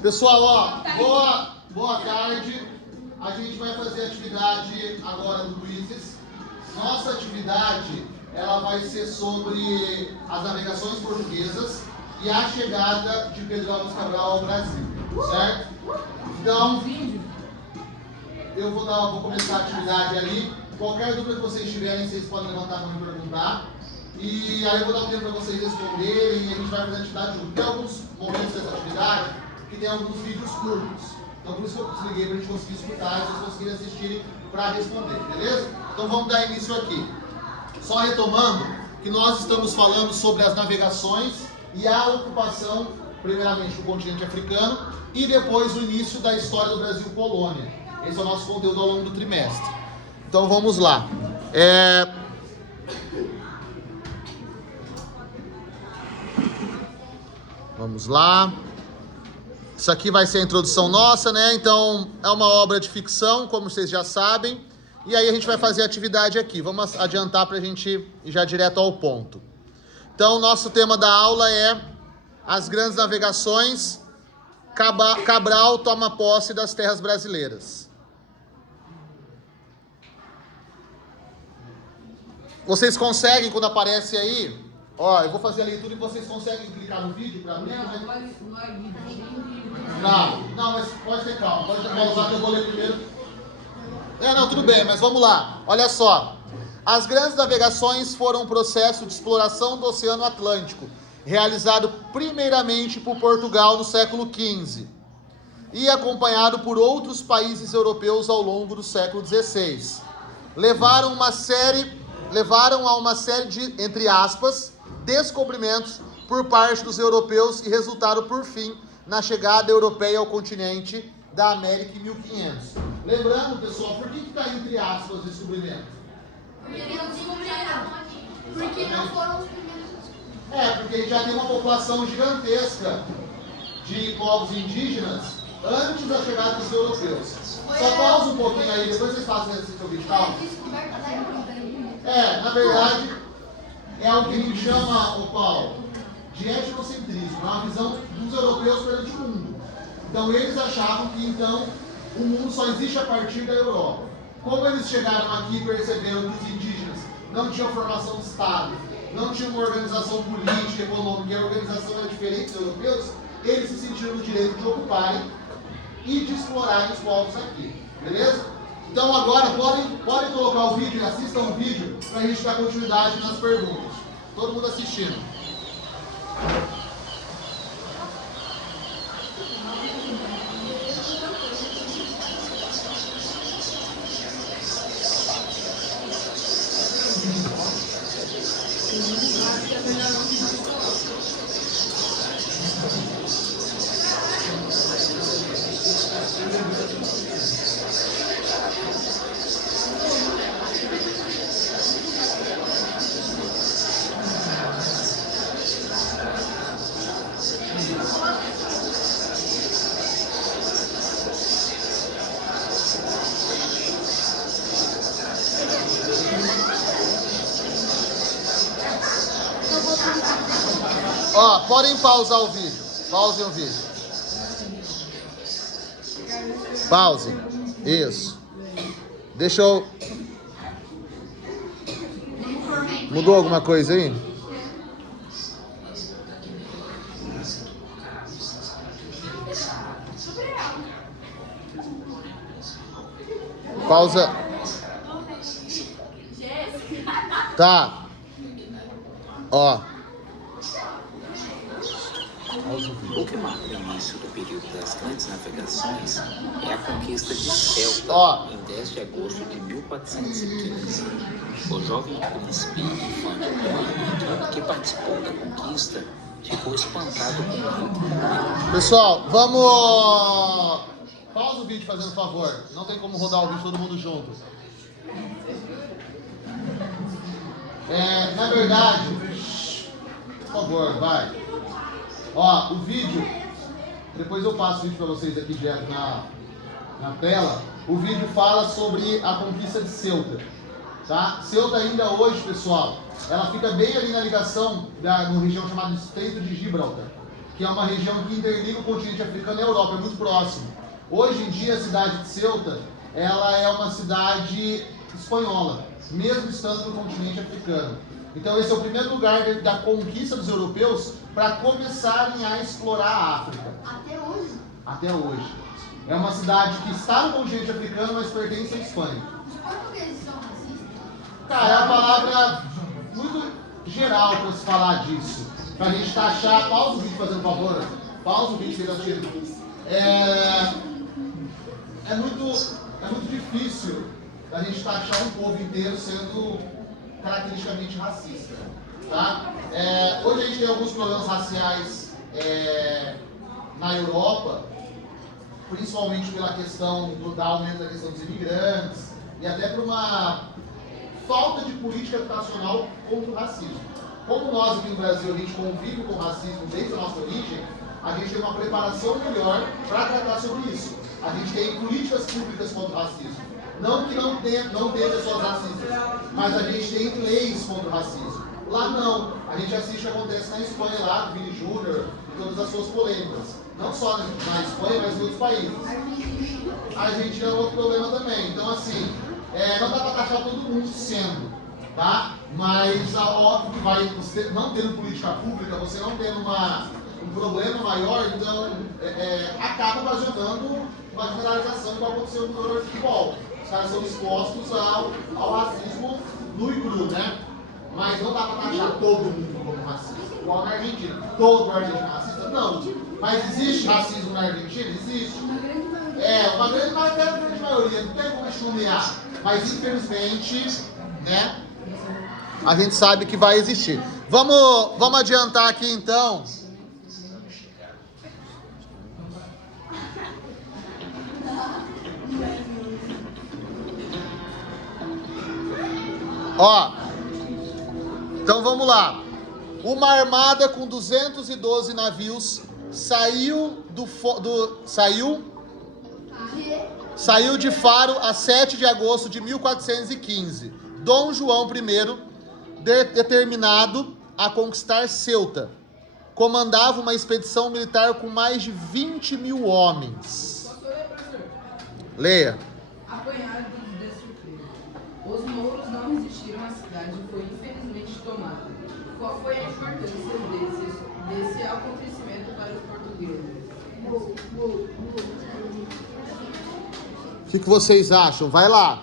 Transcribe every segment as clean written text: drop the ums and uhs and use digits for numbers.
Pessoal, ó, boa tarde. A gente vai fazer atividade agora do Quizzes. Nossa atividade, ela vai ser sobre as navegações portuguesas e a chegada de Pedro Álvares Cabral ao Brasil, certo? Então, eu vou começar a atividade ali. Qualquer dúvida que vocês tiverem, vocês podem levantar a mão e perguntar. E aí eu vou dar um tempo para vocês responderem e a gente vai fazer a atividade junto. Tem alguns momentos dessa atividade que tem alguns vídeos curtos. Então por isso que eu desliguei para a gente conseguir escutar e vocês conseguirem assistirem para responder, beleza? Então vamos dar início aqui. Só retomando que nós estamos falando sobre as navegações e a ocupação, primeiramente do continente africano e depois o início da história do Brasil colônia. Esse é o nosso conteúdo ao longo do trimestre. Então vamos lá. Vamos lá. Isso aqui vai ser a introdução nossa, né? Então, é uma obra de ficção, como vocês já sabem. E aí a gente vai fazer a atividade aqui. Vamos adiantar para a gente ir já direto ao ponto. Então, nosso tema da aula é as grandes navegações. Cabral toma posse das terras brasileiras. Vocês conseguem, quando aparece aí... Ó, eu vou fazer a leitura e vocês conseguem clicar no vídeo para mim? Não, mas pode ter calma. Pode pausar que eu vou ler primeiro. Tudo bem, mas vamos lá. Olha só. As grandes navegações foram um processo de exploração do Oceano Atlântico, realizado primeiramente por Portugal no século XV e acompanhado por outros países europeus ao longo do século XVI. Levaram a uma série de, entre aspas, descobrimentos por parte dos europeus e resultaram, por fim, na chegada europeia ao continente da América em 1500. Lembrando, pessoal, por que está entre aspas descobrimento? Porque não foram os primeiros. Porque já tem uma população gigantesca de povos indígenas antes da chegada dos europeus. Só pausa um pouquinho aí, depois vocês fazem esse vídeo, calma. Na verdade, é o que a gente chama, Paulo, de etnocentrismo, uma visão dos europeus perante o mundo. Então eles achavam que então o mundo só existe a partir da Europa. Como eles chegaram aqui e perceberam que os indígenas não tinham formação de Estado, não tinham uma organização política, econômica, e a organização era diferente dos europeus, eles se sentiram no direito de ocuparem e de explorarem os povos aqui. Beleza? Então agora podem colocar o vídeo e assistam o vídeo para a gente dar continuidade nas perguntas. Todo mundo assistindo. Podem pausar o vídeo. Pausem o vídeo. Pause. Isso. Deixa eu... Mudou alguma coisa aí? Pausa. Tá. Ó. O que marca o início do período das grandes navegações é a conquista de Ceuta, em 10 de agosto de 1415. O jovem príncipe Infante Henrique, que participou da conquista, ficou espantado com o rio. Pessoal, vamos... Pausa o vídeo, fazendo favor. Não tem como rodar o vídeo todo mundo junto. Na verdade... Por favor, vai. Ó, o vídeo, depois eu passo o vídeo para vocês aqui direto na tela. O vídeo fala sobre a conquista de Ceuta, tá? Ceuta ainda hoje, pessoal, ela fica bem ali na ligação, numa região chamada Estreito de Gibraltar, que é uma região que interliga o continente africano e a Europa, é muito próximo. Hoje em dia, a cidade de Ceuta, ela é uma cidade espanhola, mesmo estando no continente africano. Então esse é o primeiro lugar da conquista dos europeus para começarem a explorar a África. Até hoje? Até hoje. É uma cidade que está no continente africano, mas pertence à Espanha. Os portugueses são racistas? Cara, é uma palavra muito geral para se falar disso. Pra gente taxar, pausa o vídeo fazendo favor. Pausa o vídeo que ele tá tirando. É muito difícil a gente taxar um povo inteiro sendo caracteristicamente racista. Tá? Hoje a gente tem alguns problemas raciais na Europa, principalmente pela questão do aumento da questão dos imigrantes e até por uma falta de política educacional contra o racismo. Como nós aqui no Brasil a gente convive com o racismo desde a nossa origem, a gente tem uma preparação melhor para tratar sobre isso. A gente tem políticas públicas contra o racismo. Não que não tenha pessoas racistas, mas a gente tem leis contra o racismo. Lá não. A gente assiste o que acontece na Espanha, lá, do Vini Júnior e todas as suas polêmicas. Não só na Espanha, mas em outros países. A Argentina é outro problema também. Então, assim, não dá para taxar todo mundo sendo, tá? Mas, óbvio que vai, você não tendo política pública, você não tendo um problema maior, então acaba ocasionando uma generalização igual aconteceu no jogador de futebol. Os caras são expostos ao racismo nu e cru, né? Mas não dá pra taxar todo mundo como racista. Igual na Argentina. Todo argentino é racista? Não. Mas existe racismo na Argentina? Existe. Uma grande maioria. Não tem como a gente nomear. Mas infelizmente, né? A gente sabe que vai existir. Vamos adiantar aqui então. Ó, então vamos lá. Uma armada com 212 navios saiu de Faro a 7 de agosto de 1415. Dom João I, determinado a conquistar Ceuta, comandava uma expedição militar com mais de 20 mil homens. Leia. Apanhados de surpresa. Os mouros não resistiram à cidade e foi infelizmente tomada. Qual foi a importância desse acontecimento para os portugueses? O que vocês acham? Vai lá.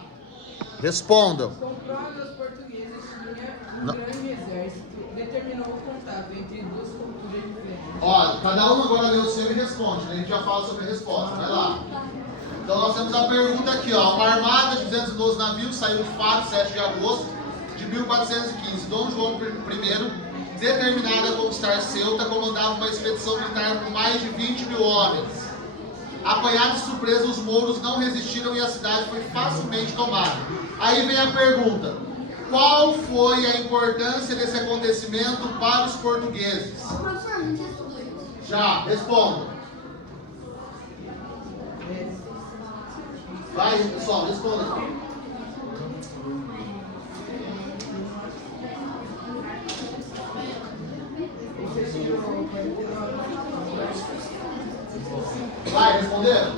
Respondam. Comprove os portugueses tinham grande exército, determinou o contato entre duas culturas diferentes. Ó, cada um agora lê o seu e responde, né? A gente já fala sobre a resposta. Vai lá. Então nós temos a pergunta aqui, ó. Uma armada de 212 navios saiu de Faro 7 de agosto de 1415. Dom João I, determinado a conquistar Ceuta, comandava uma expedição militar com mais de 20 mil homens. Apanhados de surpresa, os mouros não resistiram e a cidade foi facilmente tomada. Aí vem a pergunta: qual foi a importância desse acontecimento para os portugueses? Professor, a gente já estudou isso. Já, responda. Vai, pessoal, responda. Vai, responderam?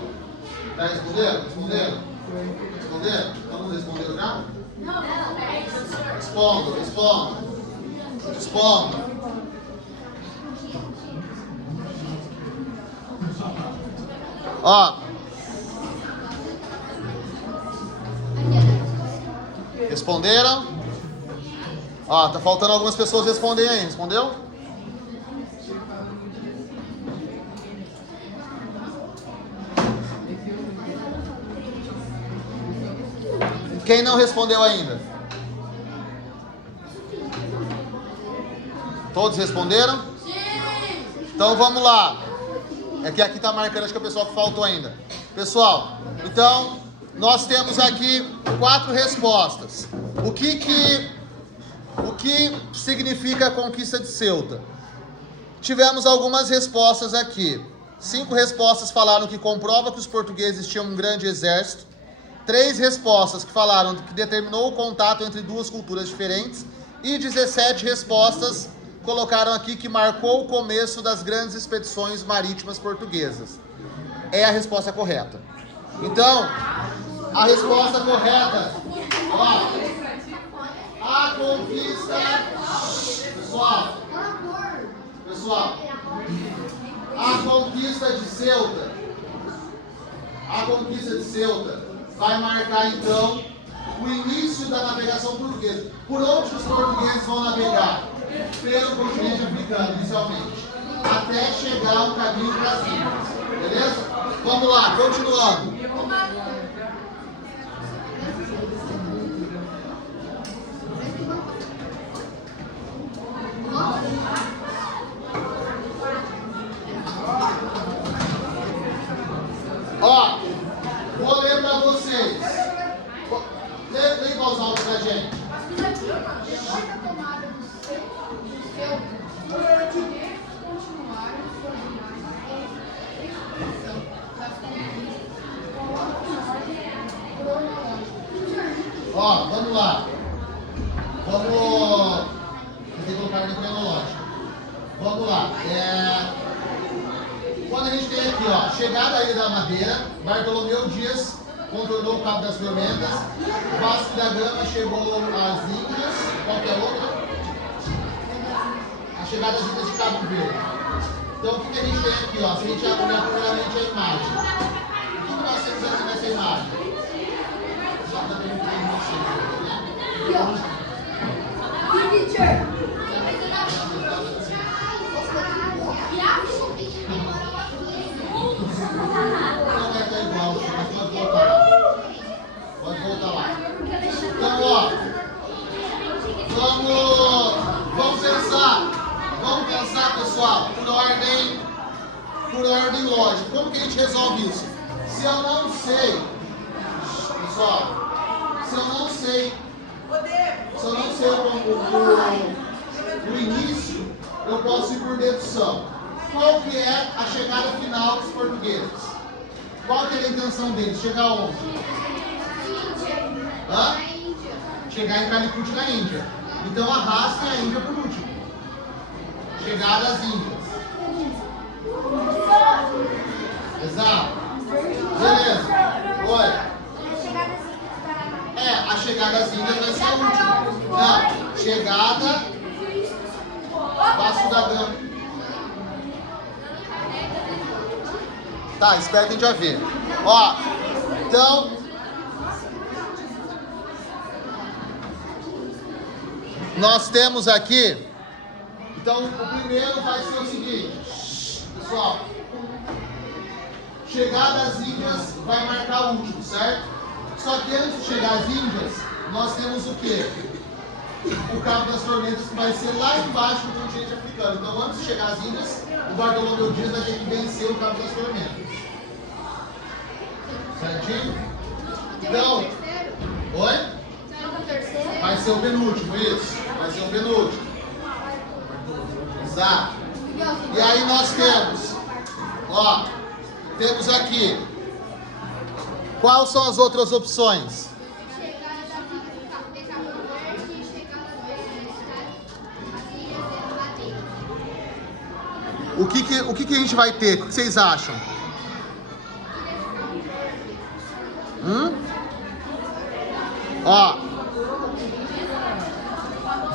Já responderam? Responderam? Responderam? Vamos responder já? Não, peraí, professor. Responda. Ó. Responderam? Ó, tá faltando algumas pessoas responderem aí. Respondeu? Quem não respondeu ainda? Todos responderam? Sim! Então vamos lá. É que aqui tá marcando, acho que é o pessoal que faltou ainda. Pessoal, então nós temos aqui 4 respostas. O que significa a conquista de Ceuta? Tivemos algumas respostas aqui. 5 respostas falaram que comprova que os portugueses tinham um grande exército. 3 respostas que falaram que determinou o contato entre duas culturas diferentes. E 17 respostas colocaram aqui que marcou o começo das grandes expedições marítimas portuguesas. É a resposta correta. Então, a resposta correta, ó, a conquista, pessoal, a conquista de Ceuta vai marcar então o início da navegação portuguesa. Por onde os portugueses vão navegar? Pelo continente africano, inicialmente, até chegar ao caminho para as Índias. Beleza? Vamos lá, continuando. Ó, vou ler para vocês. Lê em voz alta pra gente. Depois da tomada do Ceuta, os portugueses continuaram sua expedição das conquistas com ordem cronológica. Ó, vamos lá. Vamos. Tem que colocar ordem cronológica. Vamos lá. Quando a gente tem aqui, ó, chegada à Ilha da Madeira, Bartolomeu Dias contornou o Cabo das Tormentas, Vasco da Gama chegou às Índias, qualquer outra? A chegada às Índias de Cabo Verde. Então o que a gente tem aqui, ó? Se a gente olhar primeiramente a imagem, o que nós temos aqui nessa imagem? Só também não tem uma Teacher! Não vai estar igual, mas pode voltar lá. Pode voltar lá. Então, ó, vamos pensar, pessoal, por ordem lógica. Como que a gente resolve isso? Se eu não sei, pessoal, se eu não sei o início, eu posso ir por dedução. Qual que é a chegada final dos portugueses? Qual que é a intenção deles? Chegar onde? Hã? Chegar em Calicut, na Índia. Então arrastem a Índia por último. Chegada às Índias. Exato. Beleza. Oi. A chegada às Índias vai ser a última. Não. Chegada Vasco da Gama. Tá, espera que a gente vai ver. Ó, então, nós temos aqui, então o primeiro vai ser o seguinte, pessoal, chegada às Índias vai marcar o último, certo? Só que antes de chegar às Índias, nós temos o quê? O Cabo das Tormentas, que vai ser lá embaixo do continente africano. Então, antes de chegar às Ilhas, o Bartolomeu Dias vai ter que vencer o Cabo das Tormentas. Certinho? Então, oi? Vai ser o penúltimo, isso. Vai ser o penúltimo. Exato. E aí nós temos, ó, temos aqui. Quais são as outras opções? O que a gente vai ter? O que vocês acham? Ó,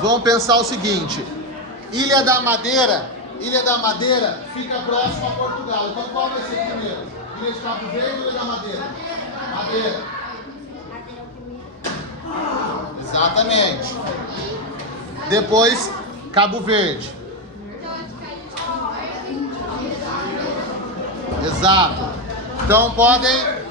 vamos pensar o seguinte. Ilha da Madeira fica próximo a Portugal. Então qual vai ser primeiro? Ilha de Cabo Verde ou Ilha da Madeira? Madeira. Exatamente. Depois, Cabo Verde. Exato. Então podem.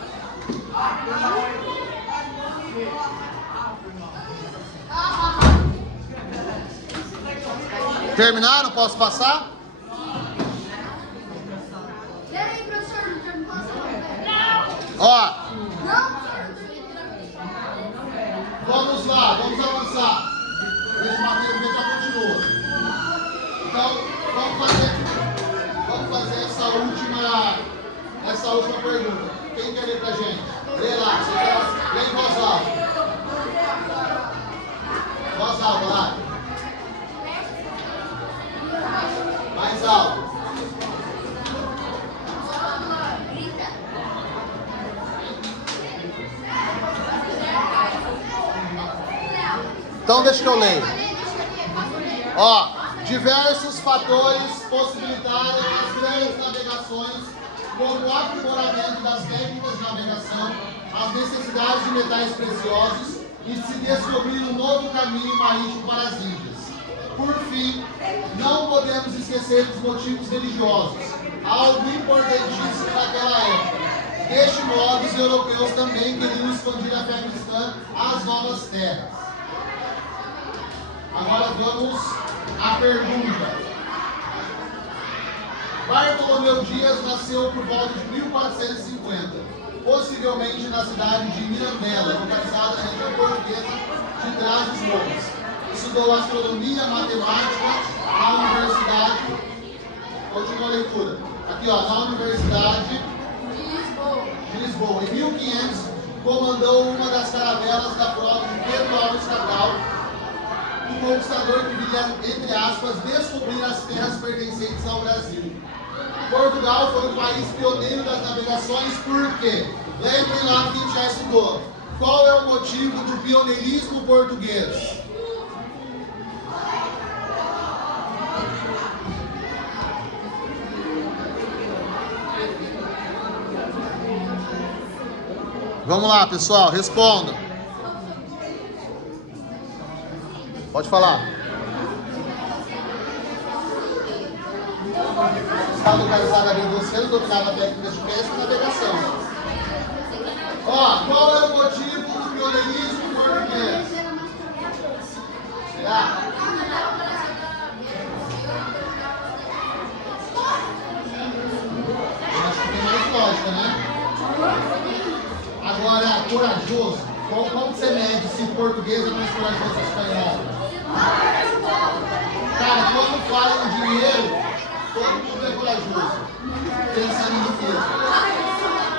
Terminaram? Posso passar? Peraí, professor, não passa. Ó, Não, vamos lá, vamos avançar. Esse material já continua. Então, vamos fazer essa última pergunta. Quem quer ler pra gente? Lê lá, lê em voz alta. Voz alta lá. pessoal? Então deixa que eu leio. Ó, diversos fatores possibilitaram as grandes navegações, como o aprimoramento das técnicas de navegação, as necessidades de metais preciosos e de se descobrir um novo caminho marítimo para as Índias. Por fim, não podemos esquecer dos motivos religiosos, algo importantíssimo naquela época. Deste modo, os europeus também queriam expandir a fé cristã às novas terras. Agora vamos à pergunta. Bartolomeu Dias nasceu por volta de 1450, possivelmente na cidade de Mirandela, localizada na região portuguesa de Trás-os-Montes. Estudou astronomia, matemática na Universidade. Continua a leitura. Aqui, ó, na Universidade de Lisboa. Em 1500, comandou uma das caravelas da frota de Pedro Álvares Cabral, o conquistador que viria, entre aspas, descobrir as terras pertencentes ao Brasil. Portugal foi o país pioneiro das navegações, por quê? Lembrem lá que a gente já estudou. Qual é o motivo do pioneirismo português? Vamos lá, pessoal, respondam. Pode falar. Está localizado na Venezuela, dominava técnicas de pesca e navegação. Ó, qual é o motivo do pioneirismo português? Será? Eu acho que tem mais lógica, né? Agora, corajoso. Como você mede se o português é mais corajoso que o espanhol? Cara, quando fala em dinheiro, todo mundo é corajoso. Pensando em riqueza.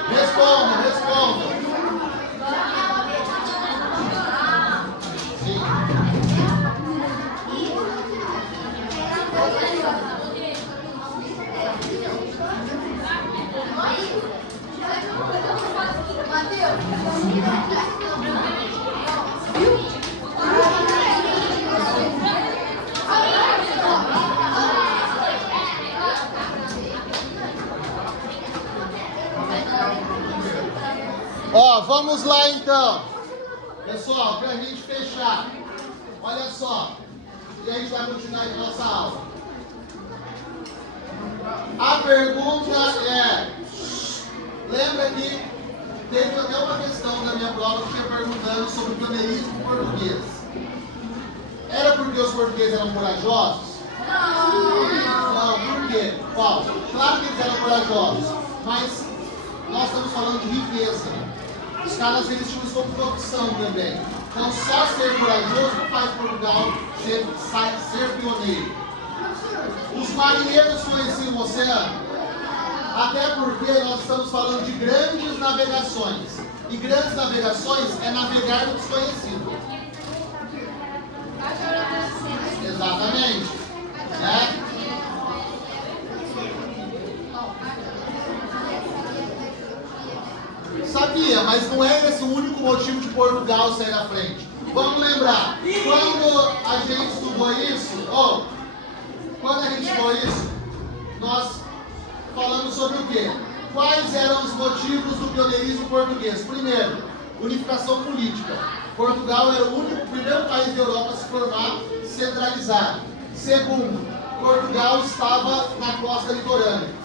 Responda. Sim. Ó, vamos lá então. Pessoal, pra gente fechar. Olha só. E a gente vai continuar a nossa aula. A pergunta é... Lembra que teve até uma questão da minha prova que ia perguntando sobre o pioneirismo português. Era porque os portugueses eram corajosos? Não, por quê? Paulo, claro que eles eram corajosos, mas nós estamos falando de riqueza. Os caras, eles tinham isso como profissão também. Então, só ser corajoso não faz Portugal ser pioneiro. Os marinheiros conheciam o oceano? Até porque nós estamos falando de grandes navegações. E grandes navegações é navegar no desconhecido. Exatamente. Né? Sabia, mas não é esse o único motivo de Portugal sair à frente. Vamos lembrar, quando a gente estudou isso, nós falamos sobre o quê? Quais eram os motivos do pioneirismo português? Primeiro, unificação política. Portugal era o primeiro país da Europa a se formar centralizado. Segundo, Portugal estava na costa litorânea.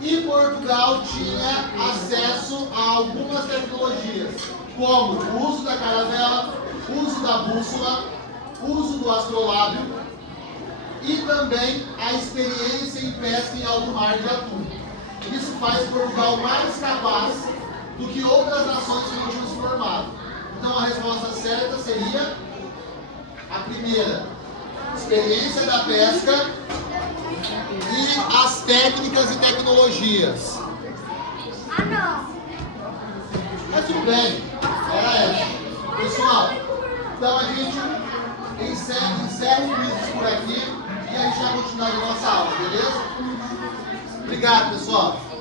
E Portugal tinha acesso a algumas tecnologias, como o uso da caravela, o uso da bússola, o uso do astrolábio e também a experiência em pesca em alto mar de atum. Isso faz Portugal mais capaz do que outras nações que não tinham se formado. Então a resposta certa seria a primeira, experiência da pesca e as técnicas e tecnologias. Mas tudo bem, era essa. Pessoal, então a gente encerra o vídeo por aqui. e a gente vai continuar a nossa aula, beleza? Obrigado, pessoal.